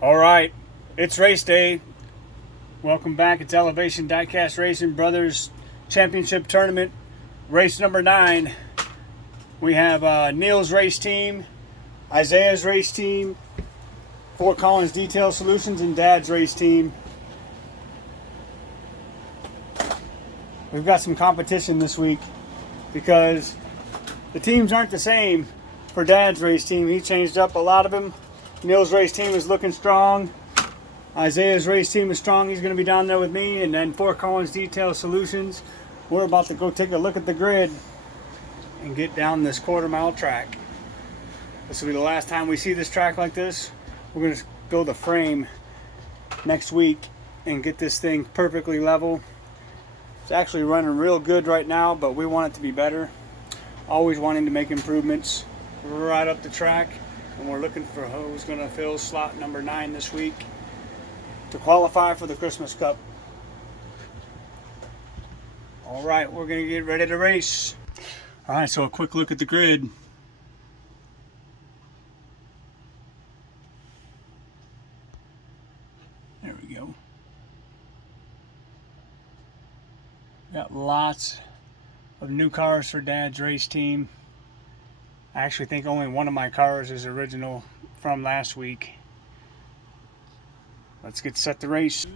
All right, it's race day. Welcome back. It's Elevation Diecast Racing Brothers Championship Tournament, race number 9. We have Neil's race team, Isaiah's race team, Fort Collins Detail Solutions, and Dad's race team. We've got some competition this week because the teams aren't the same for Dad's race team. He changed up a lot of them. Neil's race team is looking strong. Isaiah's race team is strong. He's going to be down there with me. And then Fort Collins Detail Solutions. We're about to go take a look at the grid and get down this quarter-mile track. This will be the last time we see this track like this. We're going to build a frame next week and get this thing perfectly level. It's actually running real good right now, but we want it to be better. Always wanting to make improvements right up the track. And we're looking for who's going to fill slot number 9 this week to qualify for the Christmas Cup. All right, we're going to get ready to race. All right, so a quick look at the grid. There we go. Got lots of new cars for Dad's race team. I actually think only one of my cars is original from last week. Let's get set to race.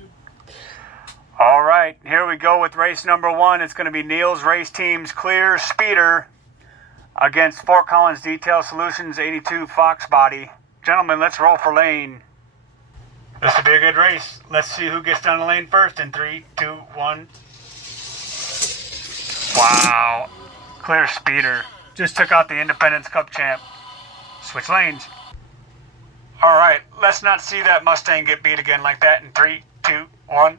All right, here we go with race number 1. It's going to be Neil's race team's Clear Speeder against Fort Collins Detail Solutions 82 Fox Body. Gentlemen, let's roll for lane. This will be a good race. Let's see who gets down the lane first in 3, 2, 1. Wow, Clear Speeder just took out the Independence Cup champ. Switch lanes. All right, let's not see that Mustang get beat again like that in 3, 2, 1.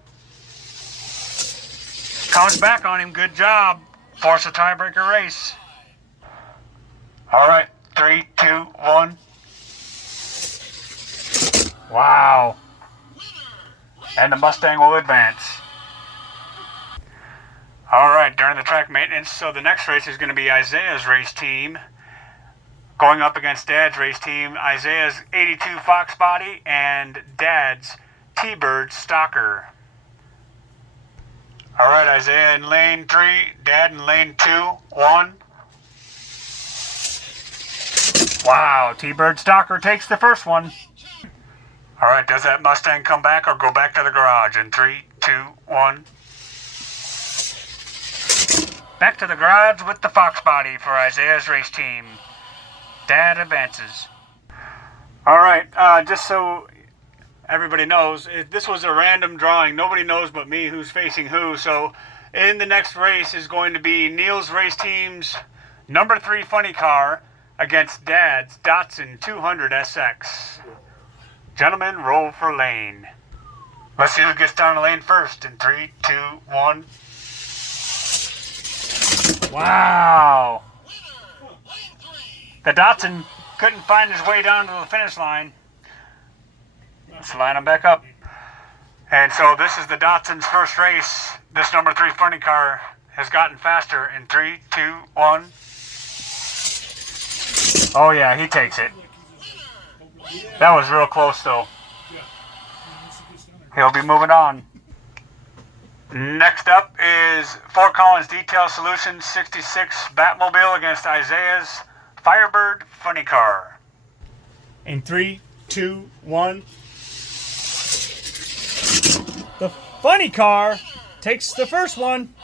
Comes back on him. Good job. Force a tiebreaker race. All right, 3, 2, 1. Wow. And the Mustang will advance. All right, during the track maintenance, so the next race is going to be Isaiah's race team going up against Dad's race team. Isaiah's 82 Fox Body and Dad's T-Bird Stalker. All right, Isaiah in lane 3, Dad in lane 2, 1. Wow, T-Bird Stalker takes the first one. All right, does that Mustang come back or go back to the garage in 3, 2, 1? Back to the garage with the Fox Body for Isaiah's race team. Dad advances. All right, just so everybody knows, this was a random drawing. Nobody knows but me who's facing who. So in the next race is going to be Neil's race team's number 3 funny car against Dad's Datsun 200 SX. Gentlemen, roll for lane. Let's see who gets down the lane first in 3, 2, 1. Wow. The Datsun couldn't find his way down to the finish line. Let's line him back up. And so this is the Datsun's first race. This number 3 funny car has gotten faster in 3, 2, 1. Oh yeah, he takes it. That was real close though. He'll be moving on. Next up is Fort Collins Detail Solutions 66 Batmobile against Isaiah's Firebird Funny Car. In 3, 2, 1. The funny car takes the first one.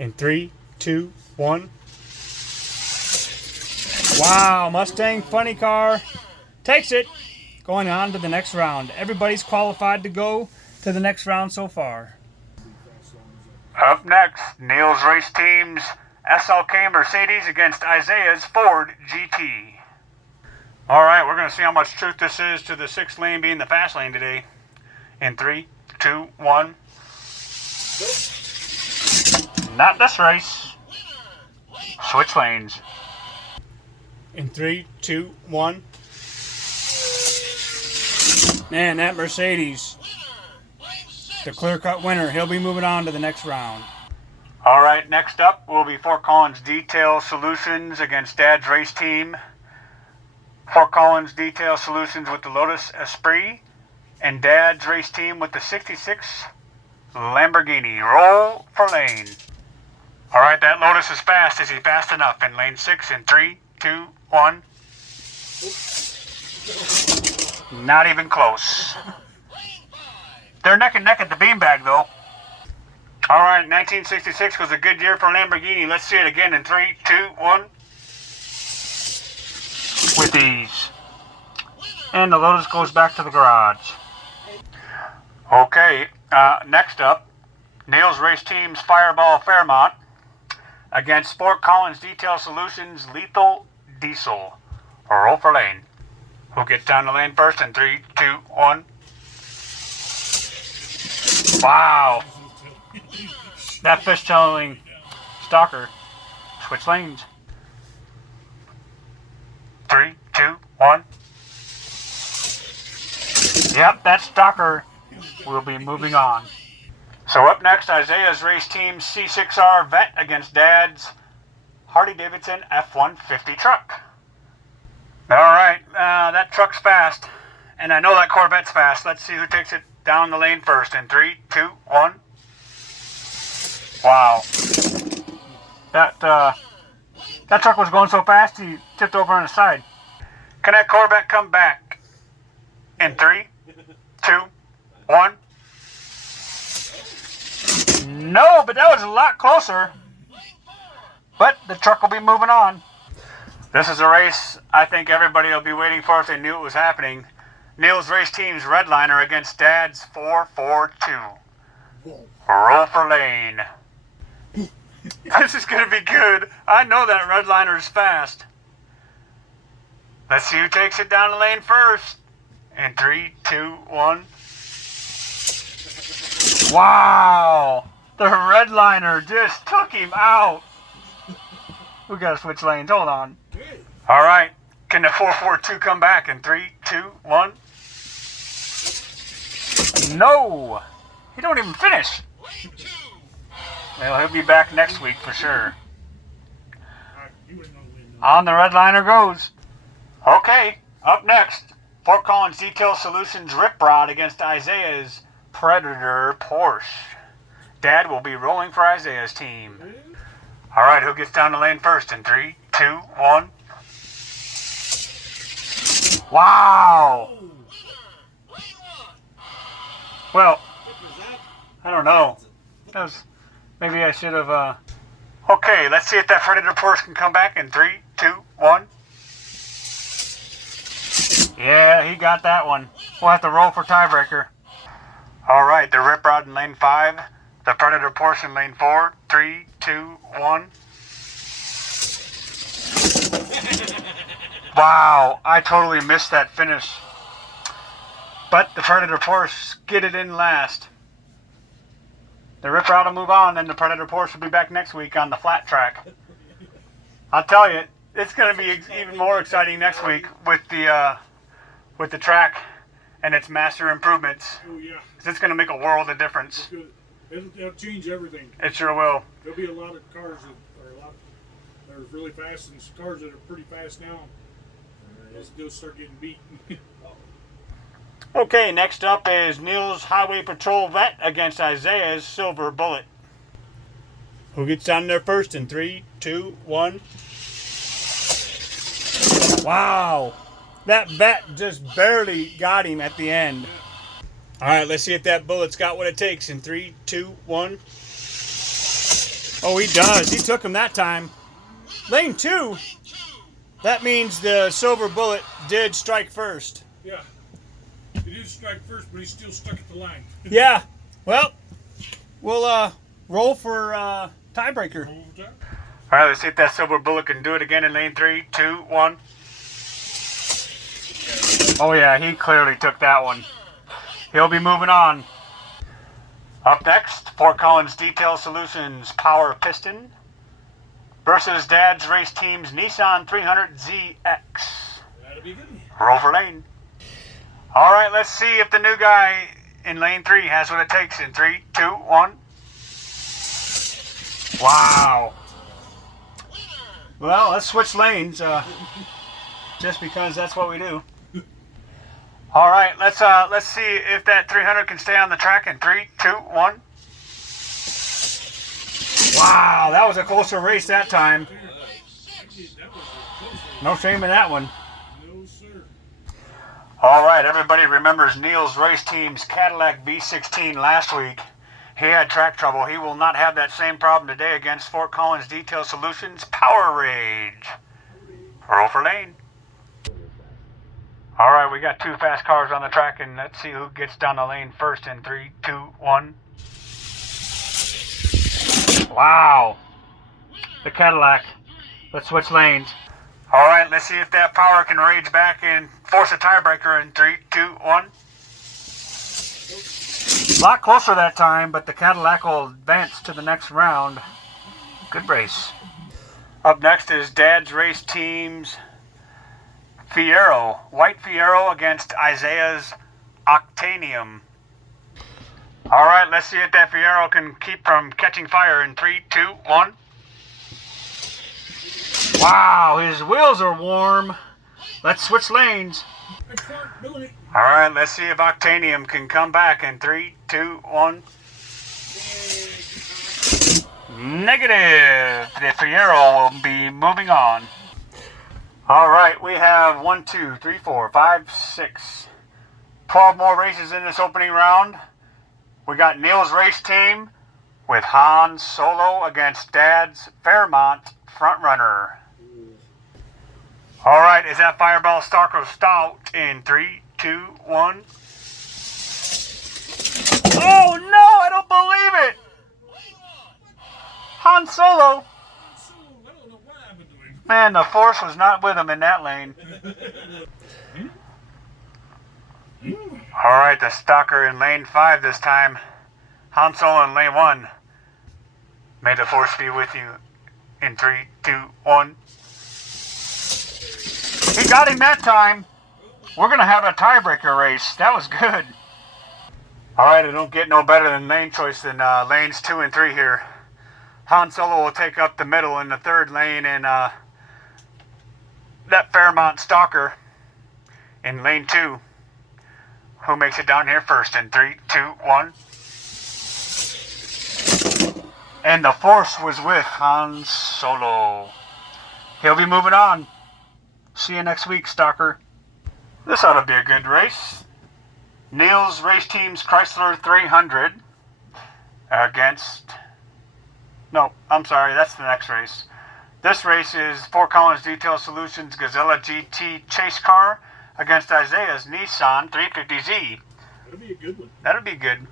In 3, 2, 1. Wow, Mustang funny car takes it. Going on to the next round. Everybody's qualified to go to the next round so far. Up next, Neil's race team's SLK Mercedes against Isaiah's Ford GT. All right, we're going to see how much truth this is to the 6th lane being the fast lane today. In 3, 2, 1. Not this race. Switch lanes. In 3, 2, 1. Man, that Mercedes, the clear-cut winner. He'll be moving on to the next round. All right, next up will be Fort Collins Detail Solutions against Dad's race team. Fort Collins Detail Solutions with the Lotus Esprit and Dad's race team with the 66 Lamborghini. Roll for lane. All right, that Lotus is fast. Is he fast enough in lane 6 in 3, 2, 1? Not even close. They're neck and neck at the beanbag, though. All right, 1966 was a good year for Lamborghini. Let's see it again in 3, 2, 1. With ease. And the Lotus goes back to the garage. Okay, next up, Neil's race team's Fireball Fairmont against Fort Collins Detail Solutions Lethal Diesel. Roll for lane. Who gets down the lane first in 3, 2, 1? Wow. That fishtailing stalker. Switch lanes. 3, 2, 1. Yep, that stalker will be moving on. So up next, Isaiah's race team's C6R Vet against Dad's Harley-Davidson F-150 truck. All right, that truck's fast, and I know that Corvette's fast. Let's see who takes it down the lane first in 3, 2, 1. Wow. That truck was going so fast, he tipped over on the side. Can that Corvette come back in 3, 2, 1? No, but that was a lot closer. But the truck will be moving on. This is a race I think everybody will be waiting for if they knew it was happening. Neil's race team's Redliner against Dad's 442. Roll for lane. This is going to be good. I know that Redliner is fast. Let's see who takes it down the lane first. In 3, 2, 1. Wow! The Redliner just took him out. We got to switch lanes. Hold on. All right. Can the 442 come back in 3, 2, 1? No! He don't even finish. Well, he'll be back next week for sure. On the Redliner goes. Okay, up next, Fort Collins Detail Solutions Rip Rod against Isaiah's Predator Porsche. Dad will be rolling for Isaiah's team. All right, who gets down the lane first in 3, 2, 1? Wow! Well, I don't know. That was, maybe I should have, Okay, let's see if that Predator Porsche can come back in 3, 2, 1. Yeah, he got that one. We'll have to roll for tiebreaker. All right, the Rip Rod in lane 5. The Predator Porsche in lane 4. 3, 2, 1. Wow, I totally missed that finish. But the Predator Porsche skidded in last. The Rip Rod will move on, and the Predator Porsche will be back next week on the flat track. I'll tell you, it's going to be even more exciting next week with the track and its master improvements. Oh yeah. It's going to make a world of difference. It'll change everything. It sure will. There'll be a lot of cars that are really fast, and some cars that are pretty fast now. They'll start getting beat. Okay, next up is Neil's Highway Patrol Vet against Isaiah's Silver Bullet. Who gets down there first in 3, 2, 1? Wow! That vet just barely got him at the end. All right, let's see if that bullet's got what it takes in 3, 2, 1. Oh, he does. He took him that time. Lane 2. That means the Silver Bullet did strike first. Yeah. He did strike first, but he's still stuck at the line. Yeah. Well, we'll roll for tiebreaker. All right, let's see if that Silver Bullet can do it again in lane 3, 2, 1. Oh, yeah, he clearly took that one. He'll be moving on. Up next, Fort Collins Detail Solutions Power Piston versus Dad's race team's Nissan 300ZX. That'll be good. Roll for lane. All right, let's see if the new guy in lane 3 has what it takes in 3, 2, 1. Wow. Well, let's switch lanes, just because that's what we do. All right, let's see if that 300 can stay on the track in 3, 2, 1. Wow, that was a closer race that time. No shame in that one. No, sir. All right, everybody remembers Neil's race team's Cadillac V16 last week. He had track trouble. He will not have that same problem today against Fort Collins Detail Solutions Power Rage. Roll for lane. All right, we got 2 fast cars on the track, and let's see who gets down the lane first in 3, 2, 1. Wow. The Cadillac. Let's switch lanes. All right, let's see if that power can rage back and force a tiebreaker in 3, 2, 1. A lot closer that time, but the Cadillac will advance to the next round. Good race. Up next is Dad's race team's Fiero. White Fiero against Isaiah's Octanium. All right, let's see if that Fiero can keep from catching fire in 3, 2, 1. Wow, his wheels are warm. Let's switch lanes. All right, let's see if Octanium can come back in 3, 2, 1. Negative. The Fiero will be moving on. All right, we have 1, 2, 3, 4, 5, 6, 12 more races in this opening round. We got Neil's race team with Han Solo against Dad's Fairmont Frontrunner. All right, is that Fireball Stalker Stout in 3, 2, 1? Oh no, I don't believe it! Han Solo. I don't know what happened to him. Man, the force was not with him in that lane. All right, the Stalker in lane 5 this time. Han Solo in lane 1. May the force be with you in 3, 2, 1. He got him that time. We're going to have a tiebreaker race. That was good. All right, it don't get no better than lane choice than lanes 2 and 3 here. Han Solo will take up the middle in the 3rd lane, and that Fairmont Stalker in lane 2. Who makes it down here first in 3, 2, 1. And the force was with Han Solo. He'll be moving on. See you next week, Stalker. This ought to be a good race. Neil's race team's Chrysler 300 against... No, I'm sorry, that's the next race. This race is Fort Collins Detail Solutions Gazella GT Chase Car against Isaiah's Nissan 350Z. That'll be a good one. That'll be good.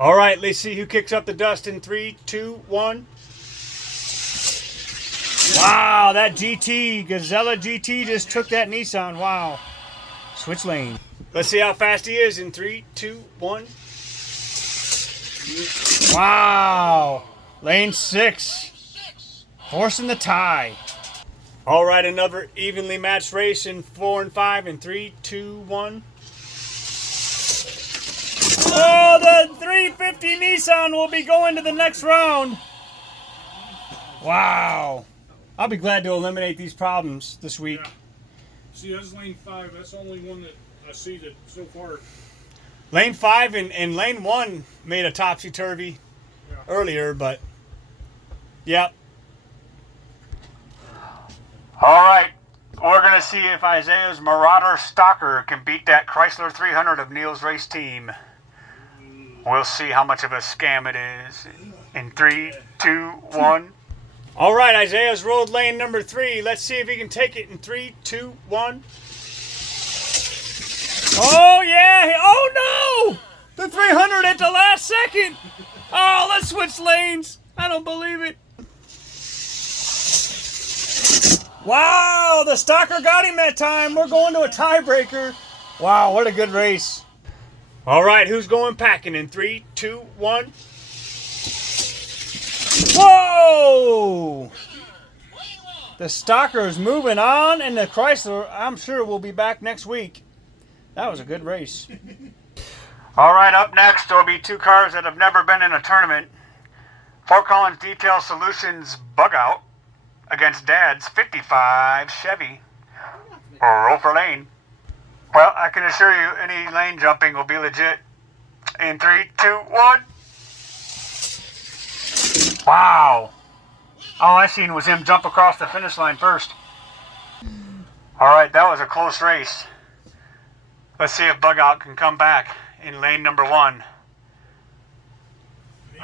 All right, let's see who kicks up the dust in 3, 2, 1. Wow, that GT, Gazella GT just took that Nissan. Wow. Switch lane. Let's see how fast he is in 3, 2, 1. Wow. Lane 6. Forcing the tie. All right, another evenly matched race in 4 and 5 in 3, 2, 1. Oh, the 350 Nissan will be going to the next round. Wow. I'll be glad to eliminate these problems this week. Yeah. See, that's lane 5. That's the only one that I see that so far. Lane 5 and lane 1 made a topsy-turvy earlier, but yep. All right. We're going to see if Isaiah's Marauder Stalker can beat that Chrysler 300 of Neil's race team. We'll see how much of a scam it is. In 3, 2, 1. All right, Isaiah's rolled lane number 3. Let's see if he can take it in 3, 2, 1. Oh, yeah. Oh, no. The 300 at the last second. Oh, let's switch lanes. I don't believe it. Wow, the Stalker got him that time. We're going to a tiebreaker. Wow, what a good race. All right, who's going packing in 3, 2, 1? Whoa! The Stalker is moving on, and the Chrysler, I'm sure, will be back next week. That was a good race. All right, up next, there'll be 2 cars that have never been in a tournament. Fort Collins Detail Solutions Bug Out against Dad's 55 Chevy. Roll for lane. Well, I can assure you any lane jumping will be legit. In 3, 2, 1. Wow. All I seen was him jump across the finish line first. Alright, that was a close race. Let's see if Bugout can come back in lane number 1.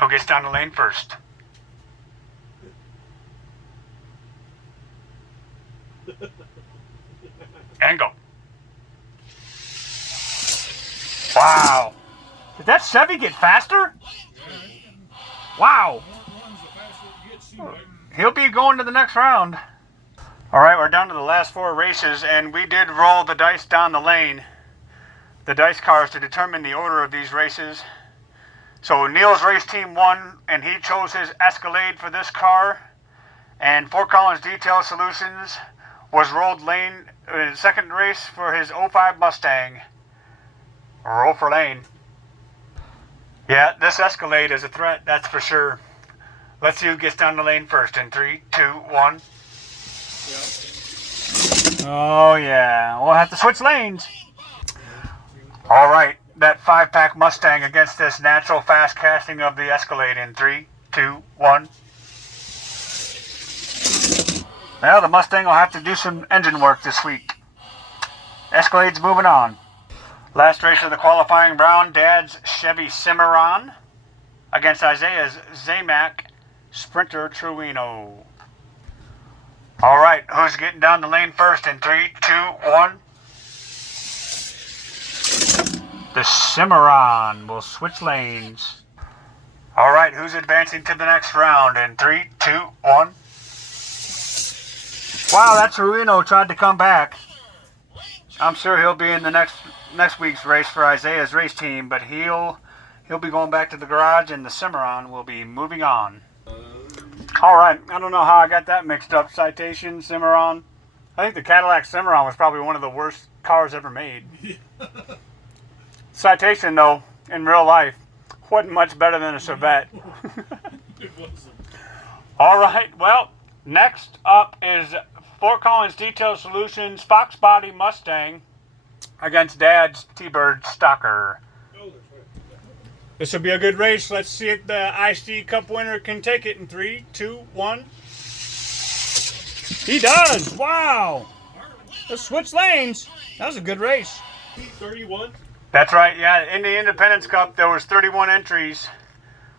Who gets down the lane first? And go. Wow. Did that Chevy get faster? Wow. He'll be going to the next round. Alright, we're down to the last 4 races, and we did roll the dice down the lane. The dice cars to determine the order of these races. So Neil's race team won, and he chose his Escalade for this car. And Fort Collins Detail Solutions was rolled lane in second race for his 05 Mustang. Roll for lane. Yeah, this Escalade is a threat, that's for sure. Let's see who gets down the lane first in 3, 2, 1. Yep. Oh yeah, we'll have to switch lanes. Alright, that 5-pack Mustang against this natural fast casting of the Escalade in 3, 2, 1. Well, the Mustang will have to do some engine work this week. Escalade's moving on. Last race of the qualifying round, Dad's Chevy Cimarron against Isaiah's Zamac Sprinter Truino. Alright, who's getting down the lane first in 3, 2, 1? The Cimarron will switch lanes. Alright, who's advancing to the next round in 3, 2, 1? Wow, that Truino tried to come back. I'm sure he'll be in the next week's race for Isaiah's race team, but he'll be going back to the garage, and the Cimarron will be moving on. Alright, I don't know how I got that mixed up. Citation, Cimarron. I think the Cadillac Cimarron was probably one of the worst cars ever made. Citation, though, in real life, wasn't much better than a Chevette. It wasn't. Alright, well, next up is Fort Collins Detail Solutions Fox Body Mustang against Dad's T-Bird Stalker. This will be a good race. Let's see if the IC Cup winner can take it in 3, 2, 1. He does! Wow! Let's switch lanes. That was a good race. 31? That's right, yeah. In the Independence Cup, there was 31 entries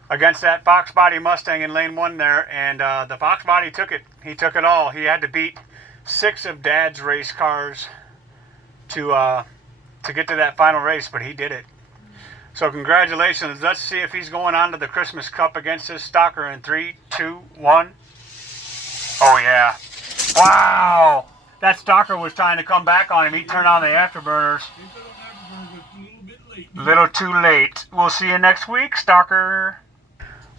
against that Fox Body Mustang in lane 1 there, and the Fox Body took it. He took it all. He had to beat 6 of Dad's race cars to get to that final race, but he did it. So congratulations. Let's see if he's going on to the Christmas Cup against his Stalker in 3, 2, 1. Oh yeah. Wow! That Stalker was trying to come back on him. He turned on the afterburners. Little too late. We'll see you next week, Stalker.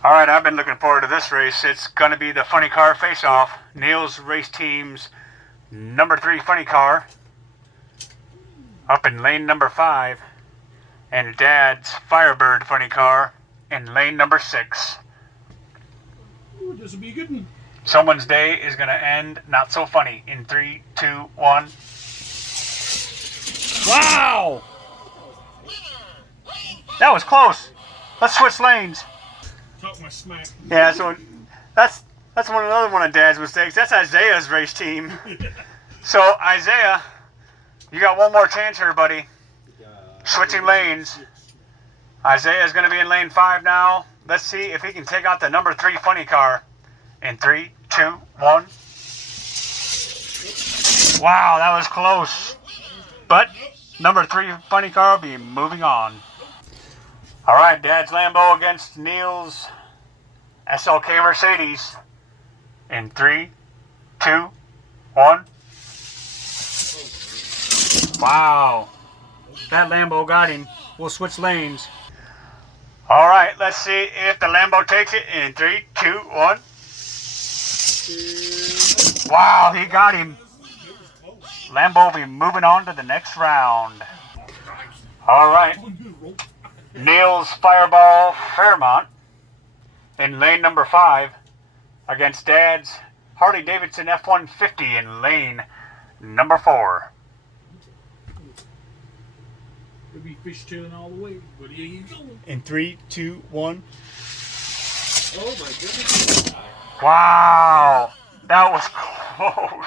Alright, I've been looking forward to this race. It's going to be the Funny Car Face-Off. Neil's race team's number 3 Funny Car up in lane number 5. And Dad's Firebird Funny Car in lane number 6. Ooh, this will be a good one. Someone's day is going to end not so funny in 3, 2, 1. Wow! That was close. Let's switch lanes. Talk my smack. Yeah, so that's another one of Dad's mistakes. That's Isaiah's race team. So Isaiah, you got one more chance here, buddy. Switching lanes. Isaiah's going to be in lane 5 now. Let's see if he can take out the number 3 Funny Car in 3, 2, 1. Wow, that was close. But number 3 Funny Car will be moving on. Alright, Dad's Lambo against Neil's SLK Mercedes in 3, 2, 1. Wow. That Lambo got him. We'll switch lanes. Alright, let's see if the Lambo takes it in 3, 2, 1. Wow, he got him. Lambo will be moving on to the next round. Alright. Neil's Fireball Fairmont in lane number 5 against Dad's Harley Davidson F-150 in lane number 4. fishtailing all the way. But here you go. In 3, 2, 1. Oh my goodness. Wow, that was close.